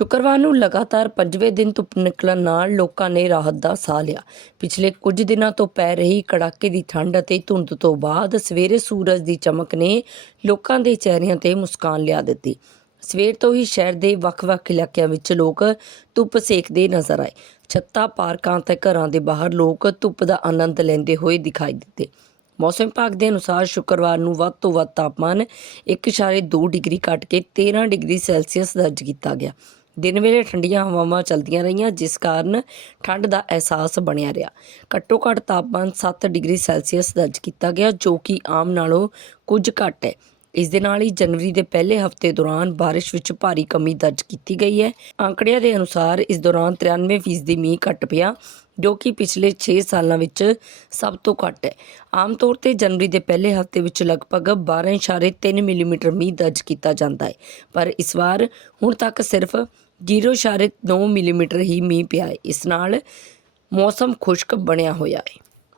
ਸ਼ੁੱਕਰਵਾਰ ਨੂੰ ਲਗਾਤਾਰ ਪੰਜਵੇਂ ਦਿਨ ਧੁੱਪ ਨਿਕਲਣ ਨਾਲ ਲੋਕਾਂ ਨੇ ਰਾਹਤ ਦਾ ਸਾਹ ਲਿਆ। ਪਿਛਲੇ ਕੁਝ ਦਿਨਾਂ ਤੋਂ ਪੈ ਰਹੀ ਕੜਾਕੇ ਦੀ ਠੰਡ ਅਤੇ ਧੁੰਦ ਤੋਂ ਬਾਅਦ ਸਵੇਰੇ ਸੂਰਜ ਦੀ ਚਮਕ ਨੇ ਲੋਕਾਂ ਦੇ ਚਿਹਰਿਆਂ ਤੇ ਮੁਸਕਾਨ ਲਿਆ ਦਿੱਤੀ। ਸਵੇਰ ਤੋਂ ਹੀ ਸ਼ਹਿਰ ਦੇ ਵੱਖ-ਵੱਖ ਇਲਾਕਿਆਂ ਵਿੱਚ ਲੋਕ ਧੁੱਪ ਸੇਕਦੇ ਨਜ਼ਰ ਆਏ। ਛੱਤਾਂ, ਪਾਰਕਾਂ ਤੇ ਘਰਾਂ ਦੇ ਬਾਹਰ ਲੋਕ ਧੁੱਪ ਦਾ ਆਨੰਦ ਲੈਂਦੇ ਹੋਏ ਦਿਖਾਈ ਦਿੱਤੇ। ਮੌਸਮ ਵਿਭਾਗ ਦੇ ਅਨੁਸਾਰ ਸ਼ੁੱਕਰਵਾਰ ਨੂੰ ਵੱਧ ਤੋਂ ਵੱਧ ਤਾਪਮਾਨ 1.2 ਡਿਗਰੀ ਘਟ ਕੇ 13 ਡਿਗਰੀ ਸੈਲਸੀਅਸ ਦਰਜ ਕੀਤਾ ਗਿਆ। ਦਿਨ ਵੇਲੇ ਠੰਡੀਆਂ ਹਵਾਵਾਂ ਚੱਲਦੀਆਂ ਰਹੀਆਂ, ਜਿਸ ਕਾਰਨ ਠੰਡ ਦਾ ਅਹਿਸਾਸ ਬਣਿਆ ਰਿਹਾ। ਘੱਟੋ ਘੱਟ ਤਾਪਮਾਨ 7 ਡਿਗਰੀ ਸੈਲਸੀਅਸ ਦਰਜ ਕੀਤਾ ਗਿਆ, ਜੋ ਕਿ ਆਮ ਨਾਲੋਂ ਕੁਝ ਘੱਟ ਹੈ। ਇਸ ਦੇ ਨਾਲ ਹੀ ਜਨਵਰੀ ਦੇ ਪਹਿਲੇ ਹਫ਼ਤੇ ਦੌਰਾਨ ਬਾਰਿਸ਼ ਵਿੱਚ ਭਾਰੀ ਕਮੀ ਦਰਜ ਕੀਤੀ ਗਈ ਹੈ। ਅੰਕੜਿਆਂ ਦੇ ਅਨੁਸਾਰ ਇਸ ਦੌਰਾਨ 93% ਦੀ ਮੀਂਹ ਘਟ ਪਿਆ, ਜੋ ਕਿ ਪਿਛਲੇ 6 ਸਾਲਾਂ ਵਿੱਚ ਸਭ ਤੋਂ ਘੱਟ ਹੈ। ਆਮ ਤੌਰ ਤੇ ਜਨਵਰੀ ਦੇ ਪਹਿਲੇ ਹਫ਼ਤੇ ਵਿੱਚ ਲਗਭਗ 12.3 ਮਿਲੀਮੀਟਰ ਮੀਂਹ ਦਰਜ ਕੀਤਾ ਜਾਂਦਾ ਹੈ, ਪਰ ਇਸ ਵਾਰ ਹੁਣ ਤੱਕ ਸਿਰਫ 0.9 ਮਿਲੀਮੀਟਰ ਹੀ ਮੀਂਹ ਪਿਆ ਹੈ। ਇਸ ਨਾਲ ਮੌਸਮ ਖੁਸ਼ਕ ਬਣਿਆ ਹੋਇਆ ਹੈ।